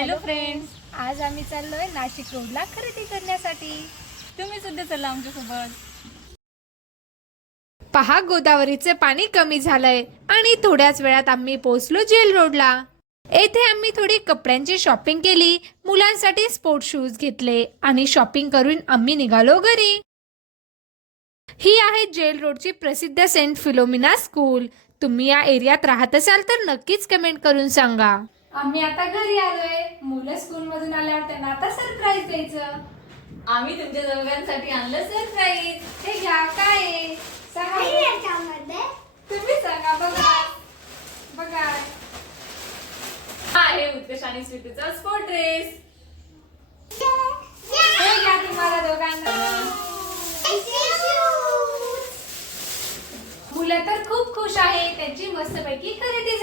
Hello friends आज आम्ही चाललोय नाशिक रोडला खरेदी करण्यासाठी. तुम्ही सुद्धा चला आमच्यासोबत. पहा गोदावरीचे पाणी कमी झालंय आणि थोड्याच वेळात आम्ही पोहोचलो जेल रोडला येथे आम्ही थोडी कपड्यांची शॉपिंग केली मुलांसाठी स्पोर्ट शूज घेतले आणि शॉपिंग करून आम्ही निघालो घरी. ही आहे जेल रोडची प्रसिद्ध सेंट फिलोमिना स्कूल तुम्ही या एरियात राहत असाल तर नक्कीच कमेंट करून सांगा. आम्ही आता घरी आलोय. मुलं स्कूल मधून आल्यावर त्यांना आता सरप्राईज द्यायचं. आम्ही तुमच्या दोघांसाठी आणलं सरप्राईज हे घ्या काय आहे? सांगा बरं. तुम्ही सांगा बघा. बघा. हा आहे उत्कर्ष आणि स्वीटीचा स्पोर्ट ड्रेस हे घ्या तुम्हाला दोघांना. मुलं तर खूप खुश आहे त्यांची मस्तपैकी खरेदी